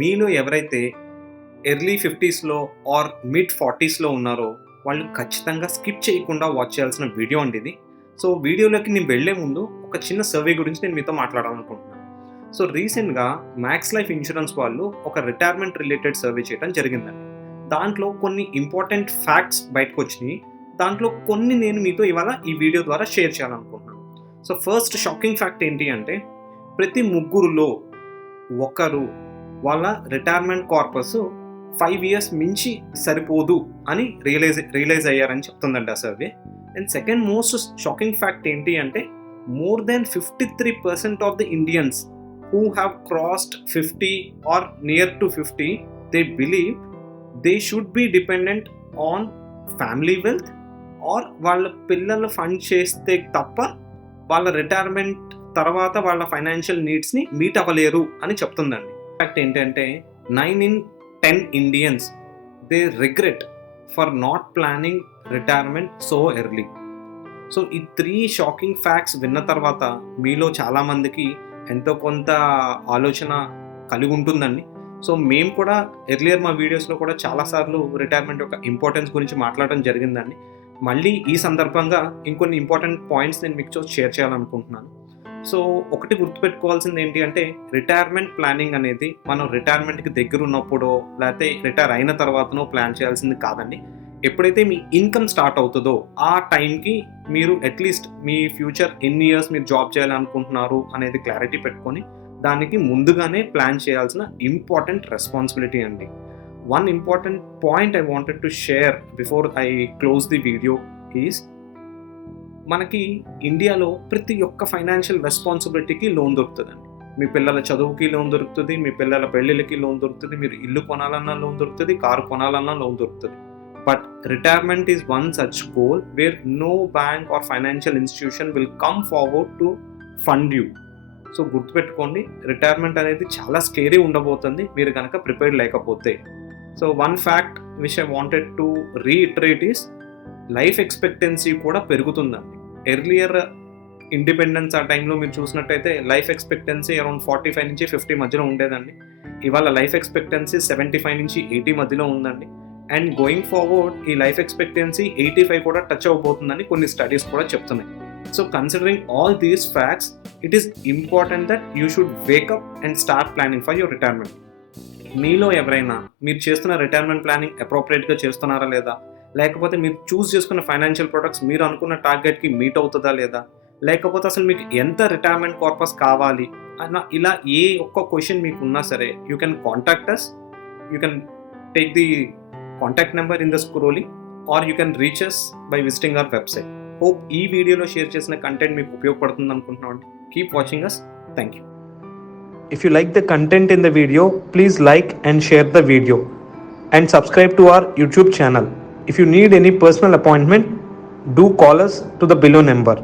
మీలో ఎవరైతే early 50స్‌లో are mid 40స్‌లో ఉన్నారో వాళ్ళు ఖచ్చితంగా స్కిప్ చేయకుండా వాచ్ చేయాల్సిన వీడియో అండి ఇది. సో వీడియోలోకి నేను వెళ్ళే ముందు ఒక చిన్న సర్వే గురించి నేను మీతో మాట్లాడాలనుకుంటున్నాను. సో రీసెంట్‌గా మ్యాక్స్ లైఫ్ ఇన్స్యూరెన్స్ వాళ్ళు ఒక రిటైర్మెంట్ రిలేటెడ్ సర్వే చేయడం జరిగిందండి. దాంట్లో కొన్ని ఇంపార్టెంట్ ఫ్యాక్ట్స్ బయటకొచ్చినియి. దాంట్లో కొన్ని నేను మీతో ఇవాళ ఈ వీడియో ద్వారా షేర్ చేయాలనుకుంటున్నాను. సో ఫస్ట్ షాకింగ్ ఫ్యాక్ట్ ఏంటి అంటే ప్రతి ముగ్గురులో ఒకరు వాళ్ళ రిటైర్మెంట్ కార్పస్ 5 ఇయర్స్ మించి సరిపోదు అని రియలైజ్ అయ్యారని చెప్తుందండి ఆ survey. And second most shocking fact ఏంటి అంటే more than 53% of the Indians who have crossed 50 or near to 50 they believe they should be dependent on family wealth or వాళ్ళ పిల్లలు ఫండ్ చేస్తే తప్ప వాళ్ళ రిటైర్మెంట్ తర్వాత వాళ్ళ ఫైనాన్షియల్ నీడ్స్ని మీట్ అవ్వలేరు అని చెప్తుందండి. ఫ్యాక్ట్ ఏంటంటే 9 in 10 Indians they regret for not planning retirement so early. So ఈ 3 షాకింగ్ ఫ్యాక్ట్స్ విన్న తర్వాత మీలో చాలామందికి ఎంతో కొంత ఆలోచన కలిగి ఉంటుందండి. సో మేము కూడా ఎర్లియర్ మా వీడియోస్లో కూడా చాలాసార్లు రిటైర్మెంట్ యొక్క ఇంపార్టెన్స్ గురించి మాట్లాడడం జరిగిందండి. మళ్ళీ ఈ సందర్భంగా ఇంకొన్ని ఇంపార్టెంట్ పాయింట్స్ నేను మీకు షేర్ చేయాలనుకుంటున్నాను. సో ఒకటి గుర్తుపెట్టుకోవాల్సింది ఏంటి అంటే రిటైర్మెంట్ ప్లానింగ్ అనేది మనం రిటైర్మెంట్కి దగ్గర ఉన్నప్పుడో లేకపోతే రిటైర్ అయిన తర్వాతనో ప్లాన్ చేయాల్సింది కాదండి. ఎప్పుడైతే మీ ఇన్కమ్ స్టార్ట్ అవుతుందో ఆ టైంకి మీరు అట్లీస్ట్ మీ ఫ్యూచర్ ఎన్ని ఇయర్స్ మీరు జాబ్ చేయాలనుకుంటున్నారు అనేది క్లారిటీ పెట్టుకొని దానికి ముందుగానే ప్లాన్ చేయాల్సిన ఇంపార్టెంట్ రెస్పాన్సిబిలిటీ అండి. One important point I wanted to share before I close the video is మనకి ఇండియాలో ప్రతి ఒక్క ఫైనాన్షియల్ రెస్పాన్సిబిలిటీకి లోన్ దొరుకుతుందండి. మీ పిల్లల చదువుకి లోన్ దొరుకుతుంది, మీ పిల్లల పెళ్ళిళ్ళకి లోన్ దొరుకుతుంది, మీరు ఇల్లు కొనాలన్నా లోన్ దొరుకుతుంది, కారు కొనాలన్నా లోన్ దొరుకుతుంది. But retirement is one such goal where no bank or financial institution will come forward to fund you. So గుర్తుపెట్టుకోండి, రిటైర్మెంట్ అనేది చాలా స్కేరీ ఉండబోతుంది మీరు కనుక ప్రిపేర్డ్ లేకపోతే. So one fact which I wanted to reiterate is life expectancy కూడా పెరుగుతుందండి. Earlier independence ఆ టైంలో మీరు చూసినట్టయితే లైఫ్ ఎక్స్పెక్టెన్సీ అరౌండ్ 45 నుంచి 50 మధ్యలో ఉండేదండి. ఇవాళ లైఫ్ ఎక్స్పెక్టెన్సీ 75 నుంచి 80 మధ్యలో ఉందండి. అండ్ గోయింగ్ ఫార్వర్డ్ ఈ లైఫ్ ఎక్స్పెక్టెన్సీ 85 కూడా టచ్ అవ్వబోతుందని కొన్ని స్టడీస్ కూడా చెప్తున్నాయి. So considering all these facts it is important that you should wake up and start planning for your retirement. మీలో ఎవరైనా మీరు చేస్తున్న రిటైర్మెంట్ ప్లానింగ్ అప్రోప్రియేట్గా చేస్తున్నారా లేదా, లేకపోతే మీరు చూస్ చేసుకున్న ఫైనాన్షియల్ ప్రొడక్ట్స్ మీరు అనుకున్న టార్గెట్కి మీట్ అవుతుందా లేదా, లేకపోతే అసలు మీకు ఎంత రిటైర్మెంట్ కార్పస్ కావాలి అన్న ఇలా ఏ ఒక్క క్వశ్చన్ మీకు ఉన్నా సరే you can contact us. You can take the contact number in the scrolling or you can reach us by visiting our website. Hope ఈ వీడియోలో షేర్ చేసిన కంటెంట్ మీకు ఉపయోగపడుతుంది అనుకుంటున్నాం. Keep watching us. Thank you. If you like the content in the video, please like and share the video and subscribe to our YouTube channel. If you need any personal appointment, do call us to the below number.